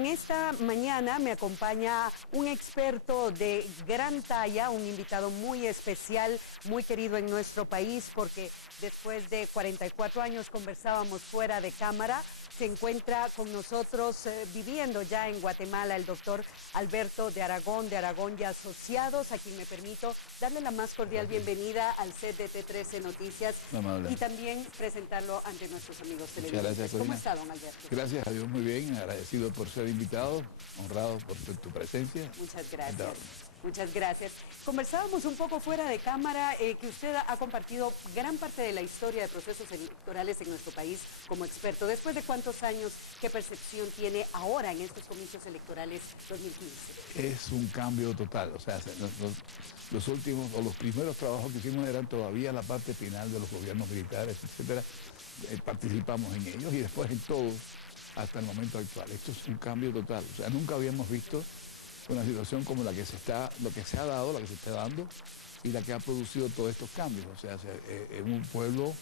en esta mañana me acompaña un experto de gran talla, un invitado muy especial, muy querido en nuestro país, porque después de 44 años conversábamos fuera de cámara. Se encuentra con nosotros viviendo ya en Guatemala el doctor Alberto de Aragón y Asociados, a quien me permito darle la más cordial bienvenida al set de T13 Noticias y también presentarlo ante nuestros amigos televidentes. Gracias, ¿Cómo está, don Alberto? Gracias a Dios, muy bien, agradecido por ser invitado, honrado por tu presencia. Muchas gracias. Muchas gracias. Conversábamos un poco fuera de cámara que usted ha compartido gran parte de la historia de procesos electorales en nuestro país como experto. ¿Después de cuántos años, qué percepción tiene ahora en estos comicios electorales 2015? Es un cambio total, o sea, los últimos o los primeros trabajos que hicimos eran todavía la parte final de los gobiernos militares, etcétera. Participamos en ellos y después en todos hasta el momento actual. Esto es un cambio total, o sea, nunca habíamos visto una situación como la que se está dando y la que ha producido todos estos cambios. O sea, en un pueblo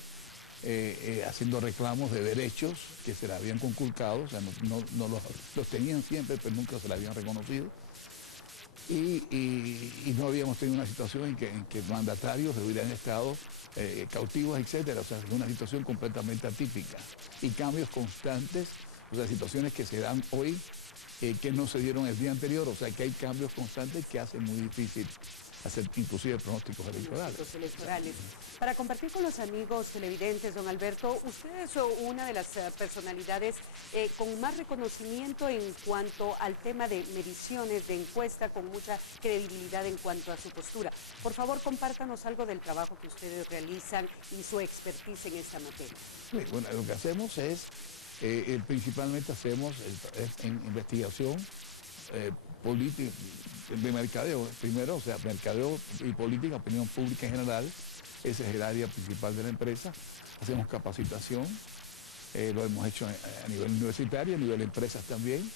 haciendo reclamos de derechos que se le habían conculcado, o sea, no los tenían siempre, pero nunca se le habían reconocido. Y no habíamos tenido una situación en que mandatarios hubieran estado cautivos, etcétera. O sea, es una situación completamente atípica. Y cambios constantes, o sea, situaciones que se dan hoy que no se dieron el día anterior, o sea que hay cambios constantes que hacen muy difícil hacer inclusive pronósticos electorales. Para compartir con los amigos televidentes, don Alberto, usted es una de las personalidades con más reconocimiento en cuanto al tema de mediciones, de encuesta, con mucha credibilidad en cuanto a su postura. Por favor, compártanos algo del trabajo que ustedes realizan y su expertise en esta materia. Sí, bueno, lo que hacemos es principalmente hacemos investigación política, de mercadeo, primero, o sea, mercadeo y política, opinión pública en general, ese es el área principal de la empresa. Hacemos capacitación, lo hemos hecho a nivel universitario, a nivel de empresas también,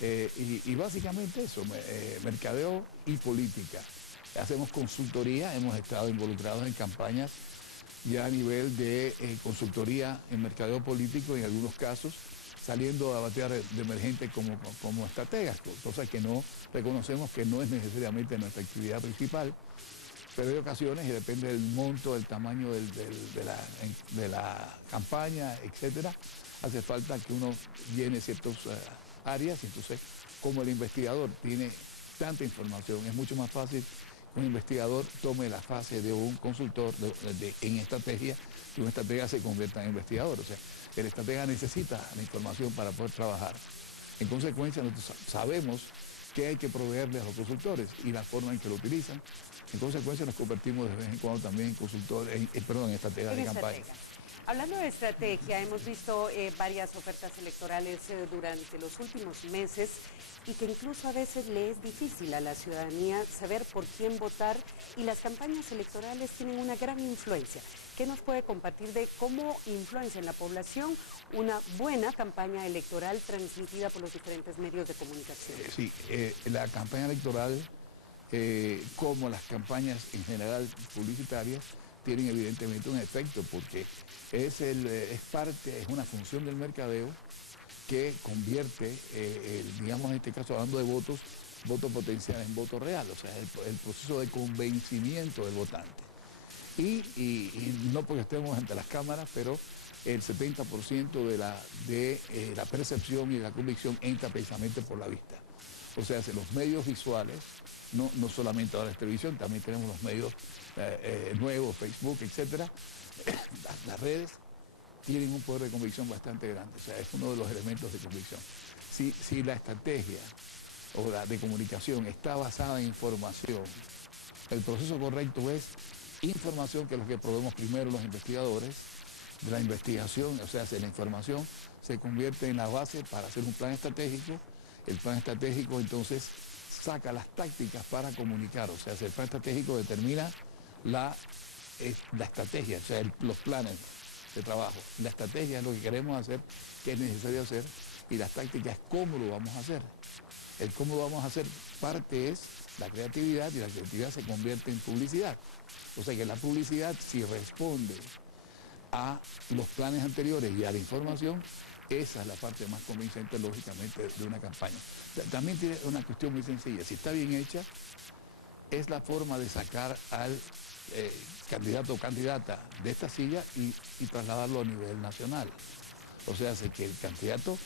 y básicamente eso, mercadeo y política. Hacemos consultoría, hemos estado involucrados en campañas ya a nivel de consultoría en mercadeo político, en algunos casos, saliendo a batear de emergente como estrategas, cosa que no reconocemos que no es necesariamente nuestra actividad principal, pero hay ocasiones, y depende del monto, del tamaño de la campaña, etcétera, hace falta que uno llene ciertas áreas, y entonces, como el investigador tiene tanta información, es mucho más fácil que un investigador tome la fase de un consultor en estrategia y un estratega se convierta en investigador. O sea, el estratega necesita la información para poder trabajar. En consecuencia, nosotros sabemos qué hay que proveerle a los consultores y la forma en que lo utilizan. En consecuencia, nos convertimos de vez en cuando también en consultores, en estrategas de campaña. Hablando de estrategia, hemos visto varias ofertas electorales durante los últimos meses y que incluso a veces le es difícil a la ciudadanía saber por quién votar y las campañas electorales tienen una gran influencia. ¿Qué nos puede compartir de cómo influencia en la población una buena campaña electoral transmitida por los diferentes medios de comunicación? Sí, la campaña electoral, como las campañas en general publicitarias, tienen evidentemente un efecto porque es una función del mercadeo que convierte, digamos en este caso hablando de votos potencial en voto real, o sea, el proceso de convencimiento del votante. Y no porque estemos ante las cámaras, pero el 70% de la percepción y de la convicción entra precisamente por la vista. O sea, los medios visuales, no solamente ahora la televisión, también tenemos los medios nuevos, Facebook, etcétera. Las redes tienen un poder de convicción bastante grande, o sea, es uno de los elementos de convicción. Si la estrategia o la de comunicación está basada en información, el proceso correcto es información, que es lo que proveemos primero los investigadores, de la investigación, o sea, la información se convierte en la base para hacer un plan estratégico. El plan estratégico entonces saca las tácticas para comunicar, o sea, el plan estratégico determina la estrategia, o sea, los planes de trabajo. La estrategia es lo que queremos hacer, qué es necesario hacer, y las tácticas es cómo lo vamos a hacer. El cómo lo vamos a hacer, parte es la creatividad, y la creatividad se convierte en publicidad. O sea que la publicidad, si responde a los planes anteriores y a la información, Esa es la parte más convincente, lógicamente, de una campaña. También tiene una cuestión muy sencilla. Si está bien hecha, es la forma de sacar al candidato o candidata de esta silla y trasladarlo a nivel nacional. O sea, hace que el candidato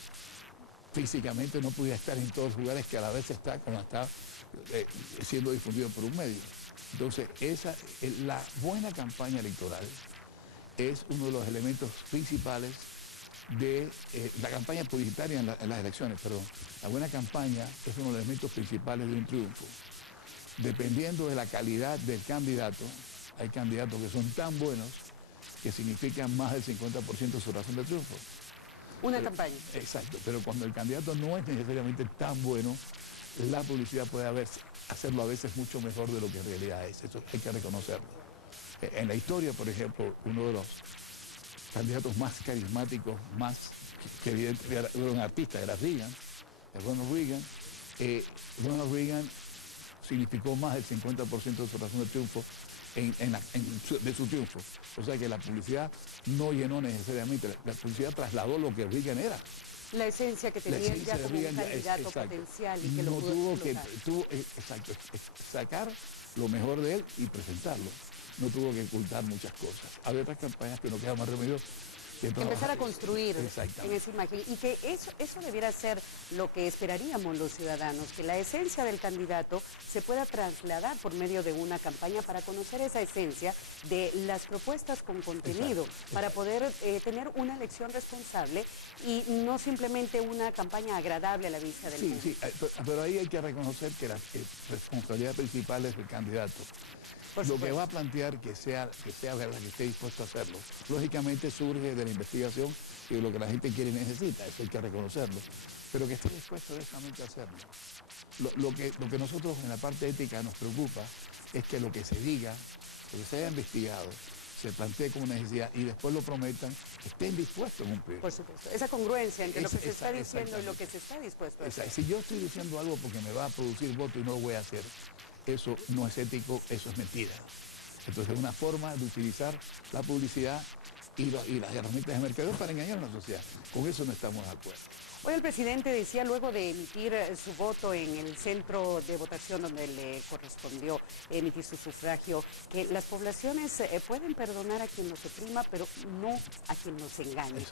físicamente no pudiera estar en todos los lugares que a la vez está, como está siendo difundido por un medio. Entonces, la buena campaña electoral es uno de los elementos principales de la campaña publicitaria en las elecciones, perdón. La buena campaña es uno de los elementos principales de un triunfo. Dependiendo de la calidad del candidato, hay candidatos que son tan buenos que significan más del 50% de su razón de triunfo. Una campaña. Exacto, pero cuando el candidato no es necesariamente tan bueno, la publicidad puede hacerlo a veces mucho mejor de lo que en realidad es. Eso hay que reconocerlo. En la historia, por ejemplo, uno de los candidatos más carismáticos, más que evidentemente era un artista, era Reagan, Ronald Reagan. Ronald Reagan significó más del 50% de su razón de triunfo de su triunfo. O sea que la publicidad no llenó necesariamente, la publicidad trasladó lo que Reagan era. La esencia que tenía ya como un candidato potencial y que lo pudo explotar. Sacar lo mejor de él y presentarlo. No tuvo que ocultar muchas cosas. Había otras campañas que no queda más remedio que empezar a construir en esa imagen y que eso debiera ser lo que esperaríamos los ciudadanos, que la esencia del candidato se pueda trasladar por medio de una campaña para conocer esa esencia de las propuestas con contenido, para poder tener una elección responsable y no simplemente una campaña agradable a la vista del mundo. Sí, pero ahí hay que reconocer que la responsabilidad principal es del candidato. Lo que va a plantear que sea verdad, que esté dispuesto a hacerlo, lógicamente surge de la investigación y de lo que la gente quiere y necesita, eso hay que reconocerlo, pero que esté dispuesto directamente a hacerlo. Lo que nosotros en la parte ética nos preocupa es que lo que se diga, lo que se haya investigado, se plantee como necesidad y después lo prometan, estén dispuestos a cumplir. Por supuesto, esa congruencia entre lo que se está diciendo y lo que se está dispuesto a hacer. Si yo estoy diciendo algo porque me va a producir voto y no lo voy a hacer, eso no es ético, eso es mentira. Entonces es una forma de utilizar la publicidad y las herramientas de mercadeo para engañar a la sociedad. Con eso no estamos de acuerdo. Hoy el presidente decía, luego de emitir su voto en el centro de votación donde le correspondió emitir su sufragio, que las poblaciones pueden perdonar a quien los oprima, pero no a quien los engañe.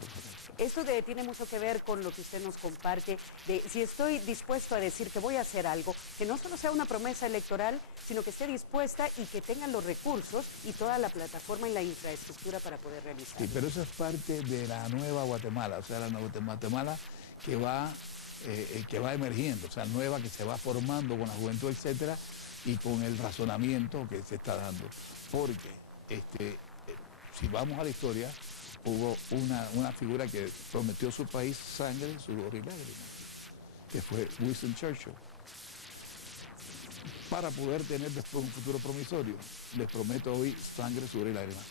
Esto tiene mucho que ver con lo que usted nos comparte, de si estoy dispuesto a decir que voy a hacer algo, que no solo sea una promesa electoral, sino que esté dispuesta y que tenga los recursos y toda la plataforma y la infraestructura para poder realizarlo. Sí, pero eso es parte de la nueva Guatemala, o sea, la nueva Guatemala que va emergiendo, o sea, nueva que se va formando con la juventud, etcétera, y con el razonamiento que se está dando. Porque si vamos a la historia, hubo una figura que prometió su país sangre, sudor y lágrimas, que fue Winston Churchill. Para poder tener después un futuro promisorio, les prometo hoy sangre, sudor y lágrimas.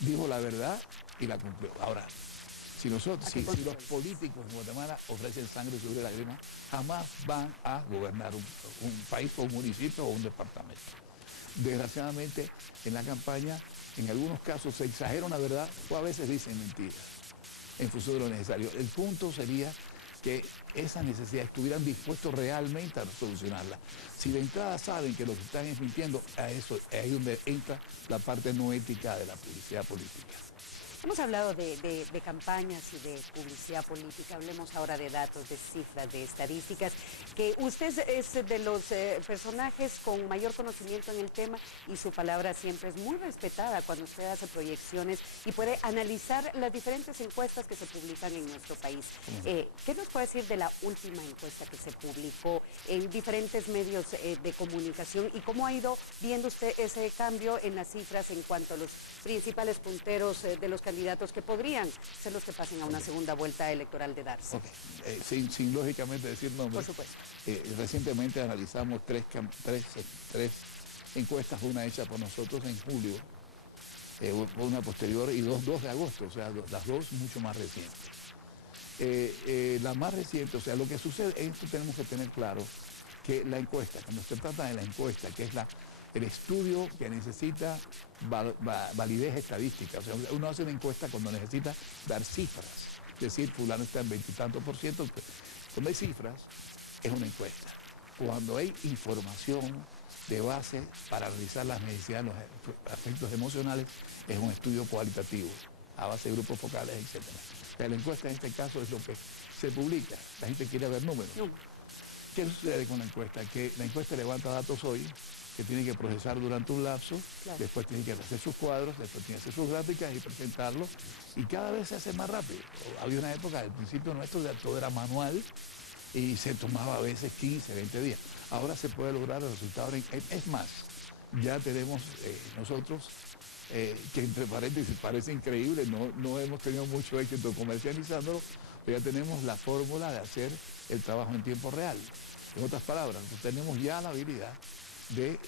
Dijo la verdad y la cumplió. Ahora, si los políticos en Guatemala ofrecen sangre, sudor y lágrimas, jamás van a gobernar un país o un municipio o un departamento. Desgraciadamente, en la campaña, en algunos casos se exagera una verdad o a veces dicen mentiras en función de lo necesario. El punto sería que esas necesidades estuvieran dispuestos realmente a solucionarlas. Si de entrada saben que lo que están es mintiendo, ahí es donde entra la parte no ética de la publicidad política. Hemos hablado de campañas y de publicidad política, hablemos ahora de datos, de cifras, de estadísticas, que usted es de los personajes con mayor conocimiento en el tema y su palabra siempre es muy respetada cuando usted hace proyecciones y puede analizar las diferentes encuestas que se publican en nuestro país. ¿Qué nos puede decir de la última encuesta que se publicó en diferentes medios de comunicación y cómo ha ido viendo usted ese cambio en las cifras en cuanto a los principales punteros de los candidatos que podrían ser los que pasen a una segunda vuelta electoral de darse? Sin lógicamente decir nombres. Por supuesto. Recientemente analizamos tres encuestas, una hecha por nosotros en julio, una posterior y dos de agosto, o sea, las dos mucho más recientes. La más reciente, o sea, lo que sucede, esto tenemos que tener claro, que la encuesta, cuando se trata de la encuesta, que es el estudio que necesita validez estadística. O sea, uno hace una encuesta cuando necesita dar cifras. decir fulano está en 20 y tantos por ciento. Cuando hay cifras, es una encuesta. Cuando hay información de base para analizar las necesidades, los aspectos emocionales, es un estudio cualitativo, a base de grupos focales, etc. La encuesta en este caso es lo que se publica. La gente quiere ver números. ¿Qué sucede con la encuesta? Que la encuesta levanta datos hoy, que tiene que procesar durante un lapso, claro. Después tiene que hacer sus cuadros, después tiene que hacer sus gráficas y presentarlos, y cada vez se hace más rápido. Había una época, al principio nuestro, todo era manual, y se tomaba a veces 15, 20 días. Ahora se puede lograr el resultado. Es más, ya tenemos nosotros, que entre paréntesis parece increíble, no hemos tenido mucho éxito comercializándolo, pero ya tenemos la fórmula de hacer el trabajo en tiempo real. En otras palabras, tenemos ya la habilidad de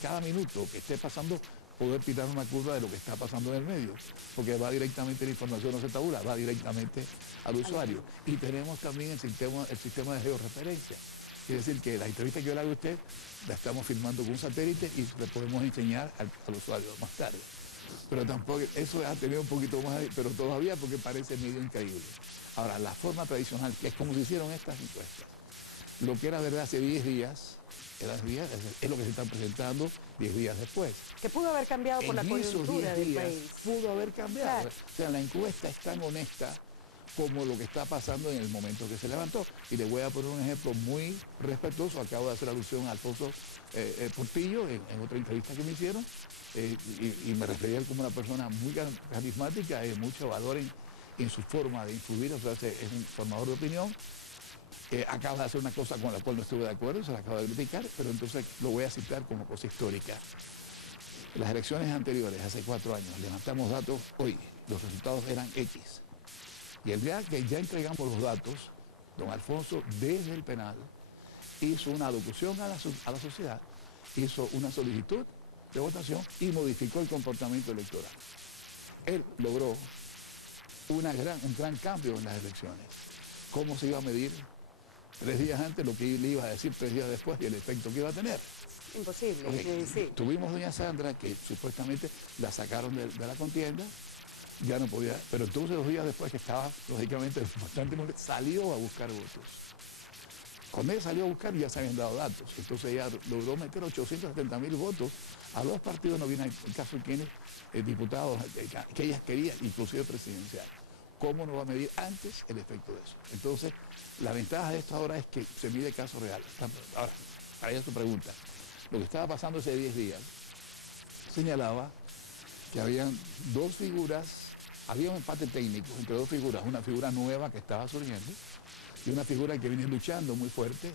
cada minuto que esté pasando poder tirar una curva de lo que está pasando en el medio, porque va directamente, la información no se tabula, va directamente al usuario. Y tenemos también el sistema de georreferencia, es decir, que la entrevista que yo le hago a usted la estamos filmando con un satélite y le podemos enseñar al usuario más tarde. Pero tampoco, eso ha tenido un poquito más, pero todavía porque parece medio increíble. Ahora, la forma tradicional, que es como se hicieron estas encuestas, lo que era verdad hace 10 días, es lo que se está presentando 10 días después. Que pudo haber cambiado por la coyuntura del país. Pudo haber cambiado. Claro. O sea, la encuesta es tan honesta como lo que está pasando en el momento que se levantó. Y le voy a poner un ejemplo muy respetuoso. Acabo de hacer alusión a Alfonso Portillo en otra entrevista que me hicieron. Y me refería a él como una persona muy carismática, mucho valor en su forma de influir. O sea, es un formador de opinión. Acaba de hacer una cosa con la cual no estuve de acuerdo, se la acabo de criticar, pero entonces lo voy a citar como cosa histórica. Las elecciones anteriores, hace 4 años, levantamos datos, hoy los resultados eran X. Y el día que ya entregamos los datos, don Alfonso, desde el penal, hizo una alocución a la sociedad, hizo una solicitud de votación y modificó el comportamiento electoral. Él logró un gran cambio en las elecciones. ¿Cómo se iba a medir 3 días antes lo que le iba a decir 3 días después y el efecto que iba a tener? Imposible. Sí. Tuvimos doña Sandra, que supuestamente la sacaron de la contienda, ya no podía, pero entonces 2 días después que estaba, lógicamente, bastante mal, salió a buscar votos. Cuando ella salió a buscar ya se habían dado datos, entonces ella logró meter 870.000 votos a 2 partidos, no viene el caso de quienes, diputados que ella quería, inclusive presidencial. ¿Cómo no va a medir antes el efecto de eso? Entonces, la ventaja de esto ahora es que se mide casos reales. Ahora, para ella tu pregunta, lo que estaba pasando hace 10 días señalaba que habían 2 figuras, había un empate técnico entre 2 figuras, una figura nueva que estaba surgiendo y una figura que viene luchando muy fuerte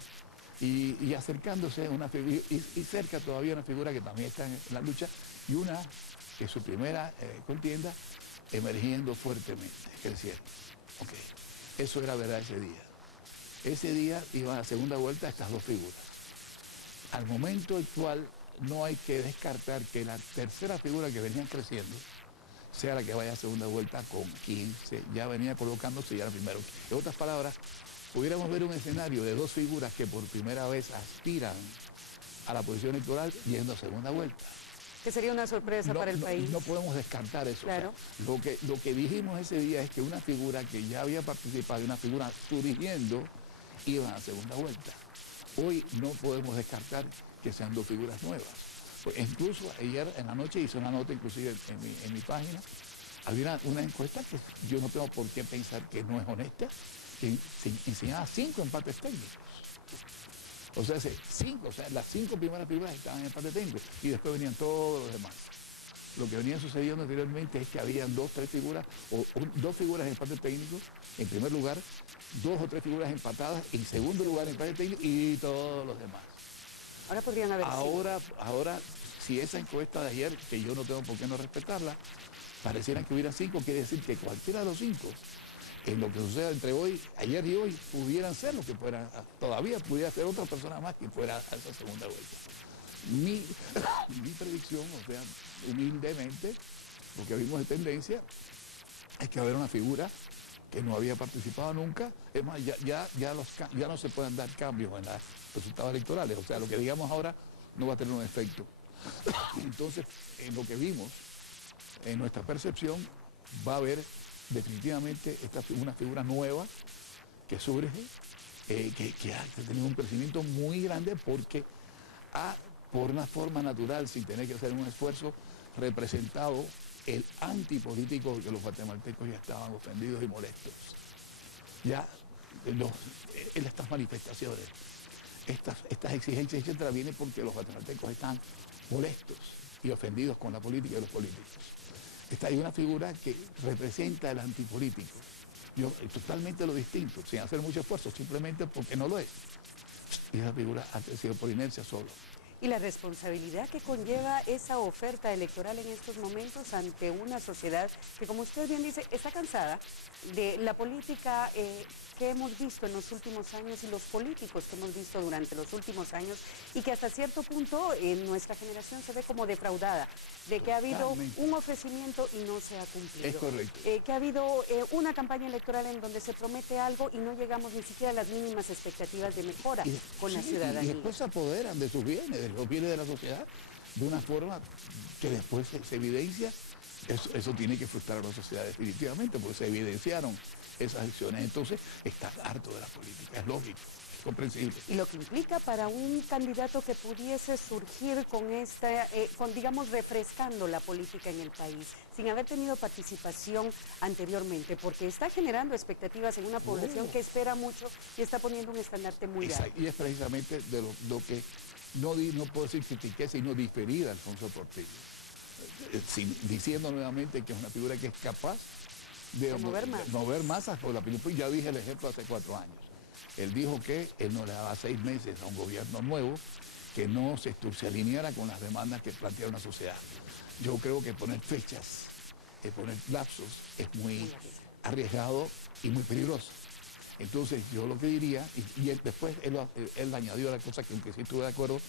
y acercándose a una figura, y cerca todavía una figura que también está en la lucha, y una que es su primera contienda, emergiendo fuertemente, creciendo. Ok, eso era verdad ese día. Ese día iban a segunda vuelta estas 2 figuras. Al momento actual no hay que descartar que la tercera figura que venían creciendo sea la que vaya a segunda vuelta con 15, ya venía colocándose ya primero. En otras palabras, pudiéramos ver un escenario de 2 figuras que por primera vez aspiran a la posición electoral yendo a segunda vuelta. Que sería una sorpresa para el país. No podemos descartar eso. Claro. O sea, lo que dijimos ese día es que una figura que ya había participado y una figura surgiendo iban a segunda vuelta. Hoy no podemos descartar que sean 2 figuras nuevas. Pues incluso ayer en la noche hice una nota, inclusive en mi página, había una encuesta que yo no tengo por qué pensar que no es honesta, que enseñaba 5 empates técnicos. O sea, las 5 primeras figuras estaban en empate técnico y después venían todos los demás. Lo que venía sucediendo anteriormente es que habían 2, 3 figuras, o 2 figuras en empate técnico, en primer lugar, 2 o 3 figuras empatadas, en segundo lugar en empate técnico y todos los demás. Ahora podrían haber Ahora, si esa encuesta de ayer, que yo no tengo por qué no respetarla, pareciera que hubiera 5, quiere decir que cualquiera de los 5, en lo que suceda entre ayer y hoy, pudieran ser lo que fueran, todavía pudiera ser otra persona más que fuera a esa segunda vuelta. Mi predicción, o sea, humildemente, lo que vimos de tendencia, es que va a haber una figura que no había participado nunca. Es más, ya no se pueden dar cambios en los resultados electorales. O sea, lo que digamos ahora no va a tener un efecto. Entonces, en lo que vimos, en nuestra percepción, va a haber definitivamente esta es una figura nueva que surge, que ha tenido un crecimiento muy grande porque ha, por una forma natural, sin tener que hacer un esfuerzo, representado el antipolítico que los guatemaltecos ya estaban ofendidos y molestos. Ya estas manifestaciones, estas exigencias, etcétera, vienen porque los guatemaltecos están molestos y ofendidos con la política y los políticos. Hay una figura que representa el antipolítico. Totalmente lo distinto, sin hacer mucho esfuerzo, simplemente porque no lo es. Y esa figura ha crecido por inercia solo. Y la responsabilidad que conlleva esa oferta electoral en estos momentos ante una sociedad que, como usted bien dice, está cansada de la política que hemos visto en los últimos años y los políticos que hemos visto durante los últimos años y que hasta cierto punto en nuestra generación se ve como defraudada, de que ha habido un ofrecimiento y no se ha cumplido. Es correcto. Que ha habido una campaña electoral en donde se promete algo y no llegamos ni siquiera a las mínimas expectativas de mejora con la ciudadanía. Y después se apoderan de sus bienes, de los bienes de la sociedad, de una forma que después se evidencia. Eso tiene que frustrar a la sociedad definitivamente, porque se evidenciaron esas acciones. Entonces, está harto de la política, es lógico, es comprensible. Y lo que implica para un candidato que pudiese surgir con digamos, refrescando la política en el país, sin haber tenido participación anteriormente, porque está generando expectativas en una población que espera mucho y está poniendo un estandarte muy alto. Y es precisamente de lo que no puedo decir critiqué, sino diferir a Alfonso Portillo. Diciendo nuevamente que es una figura que es capaz de mover masas por la política. Ya dije el ejemplo hace 4 años. Él dijo que él no le daba 6 meses a un gobierno nuevo que no se alineara con las demandas que plantea una sociedad. Yo creo que poner fechas, poner lapsos, es muy arriesgado y muy peligroso. Entonces yo lo que diría, y después él añadió la cosa que aunque sí estuve de acuerdo,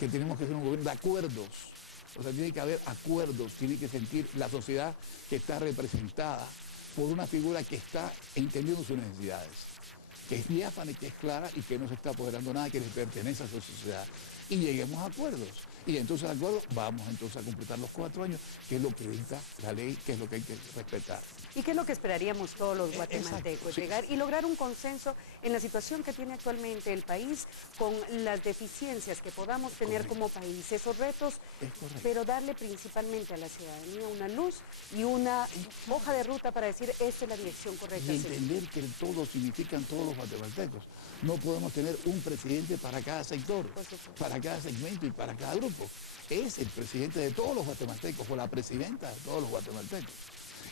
que tenemos que ser un gobierno de acuerdos. O sea, tiene que haber acuerdos, tiene que sentir la sociedad que está representada por una figura que está entendiendo sus necesidades, que es diáfana y que es clara y que no se está apoderando nada que le pertenece a su sociedad. Y lleguemos a acuerdos. Y entonces de acuerdo, vamos entonces a completar los 4 años, que es lo que dicta la ley, que es lo que hay que respetar. ¿Y qué es lo que esperaríamos todos los guatemaltecos? Llegar y lograr un consenso en la situación que tiene actualmente el país, con las deficiencias que podamos tener como país, esos retos, pero darle principalmente a la ciudadanía una luz y una hoja de ruta para decir, esta es la dirección correcta. Y entender que el todo significan todos los guatemaltecos. No podemos tener un presidente para cada sector, para cada segmento y para cada grupo. Es el presidente de todos los guatemaltecos o la presidenta de todos los guatemaltecos.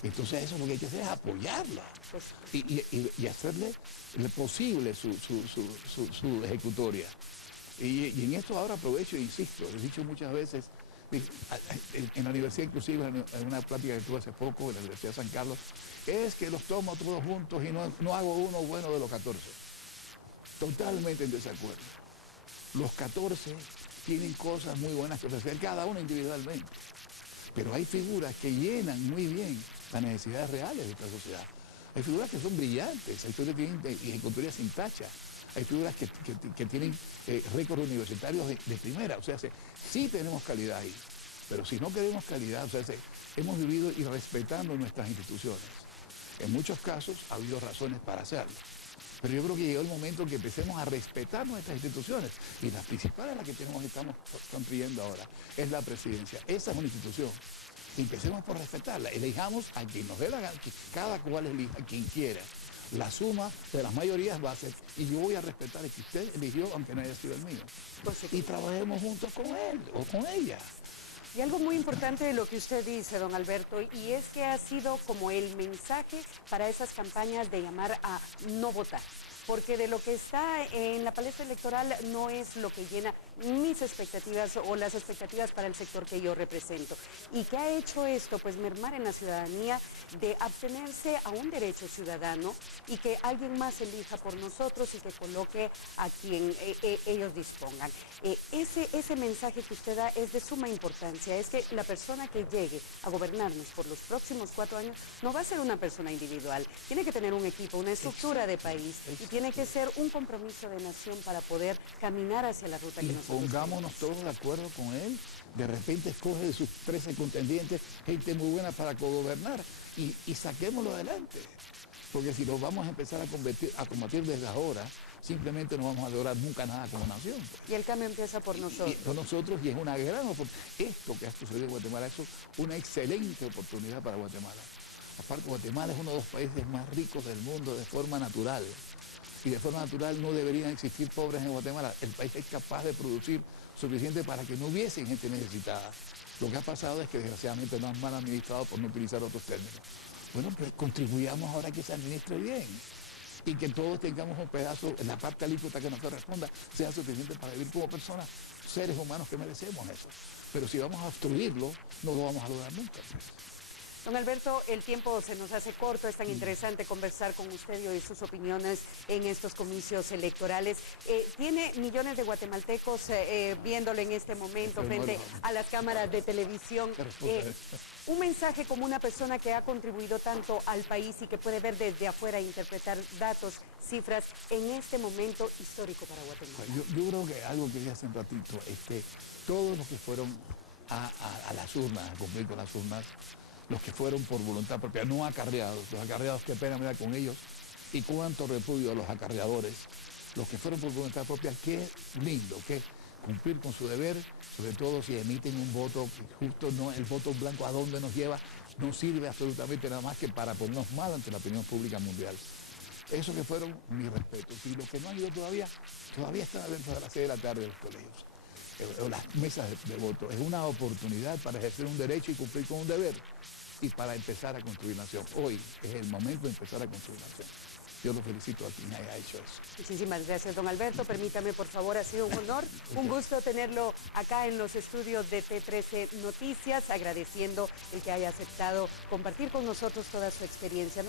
Entonces eso lo que hay que hacer es apoyarla y hacerle posible su ejecutoria. Y en esto ahora aprovecho e insisto, lo he dicho muchas veces, en la universidad inclusive, en una plática que tuve hace poco, en la Universidad de San Carlos, es que los tomo todos juntos y no hago uno bueno de los 14. Totalmente en desacuerdo. Los 14 tienen cosas muy buenas que ofrecer, cada uno individualmente. Pero hay figuras que llenan muy bien las necesidades reales de esta sociedad. Hay figuras que son brillantes, hay figuras que tienen ejecutorias sin tacha, hay figuras que tienen récords universitarios de primera. O sea, sí tenemos calidad ahí, pero si no queremos calidad, o sea, hemos vivido irrespetando nuestras instituciones. En muchos casos ha habido razones para hacerlo. Pero yo creo que llegó el momento en que empecemos a respetar nuestras instituciones. Y la principal es la que estamos construyendo ahora, es la presidencia. Esa es una institución. Y empecemos por respetarla. Elijamos a quien nos dé la gana, que cada cual elija a quien quiera. La suma de las mayorías va a ser, y yo voy a respetar el que usted eligió, aunque no haya sido el mío. Y trabajemos juntos con él o con ella. Y algo muy importante de lo que usted dice, don Alberto, y es que ha sido como el mensaje para esas campañas de llamar a no votar. Porque de lo que está en la palestra electoral no es lo que llena mis expectativas o las expectativas para el sector que yo represento. ¿Y qué ha hecho esto? Pues mermar en la ciudadanía de abstenerse a un derecho ciudadano y que alguien más elija por nosotros y que coloque a quien ellos dispongan. Ese mensaje que usted da es de suma importancia. Es que la persona que llegue a gobernarnos por los próximos 4 años no va a ser una persona individual. Tiene que tener un equipo, una estructura de país. Y tiene que ser un compromiso de nación para poder caminar hacia la ruta que Y nosotros pongámonos todos de acuerdo con él. De repente escoge de sus 13 contendientes gente muy buena para cogobernar y saquémoslo adelante. Porque si lo vamos a empezar a combatir desde ahora, simplemente no vamos a lograr nunca nada como nación. Y el cambio empieza por nosotros. Por nosotros, y es una gran oportunidad. Esto que ha sucedido en Guatemala es una excelente oportunidad para Guatemala. Aparte, Guatemala es uno de los países más ricos del mundo de forma natural. Y de forma natural no deberían existir pobres en Guatemala. El país es capaz de producir suficiente para que no hubiese gente necesitada. Lo que ha pasado es que desgraciadamente nos han mal administrado, por no utilizar otros términos. Bueno, pues contribuyamos ahora a que se administre bien y que todos tengamos un pedazo, en la parte alícuota que nos corresponda, sea suficiente para vivir como personas, seres humanos que merecemos eso. Pero si vamos a obstruirlo, no lo vamos a lograr nunca. Don Alberto, el tiempo se nos hace corto, es tan interesante conversar con usted y oír sus opiniones en estos comicios electorales. Tiene millones de guatemaltecos viéndolo en este momento frente a las cámaras de televisión. Un mensaje como una persona que ha contribuido tanto al país y que puede ver desde afuera e interpretar datos, cifras, en este momento histórico para Guatemala. Yo creo que algo que dije hace un ratito es que todos los que fueron a las urnas, a cumplir con las urnas, los que fueron por voluntad propia, no acarreados, los acarreados, qué pena me da con ellos, y cuánto repudio a los acarreadores, los que fueron por voluntad propia, qué lindo, que cumplir con su deber, sobre todo si emiten un voto justo, no el voto blanco a dónde nos lleva, no sirve absolutamente nada más que para ponernos mal ante la opinión pública mundial. Esos que fueron, mis respetos, y los que no han ido todavía están adentro de las 6 de la tarde de los colegios, o las mesas de voto. Es una oportunidad para ejercer un derecho y cumplir con un deber, y para empezar a construir nación. Hoy es el momento de empezar a construir nación. Yo lo felicito a quien haya hecho eso. Muchísimas gracias, don Alberto. Permítame, por favor, ha sido un honor, un gusto tenerlo acá en los estudios de T13 Noticias, agradeciendo el que haya aceptado compartir con nosotros toda su experiencia.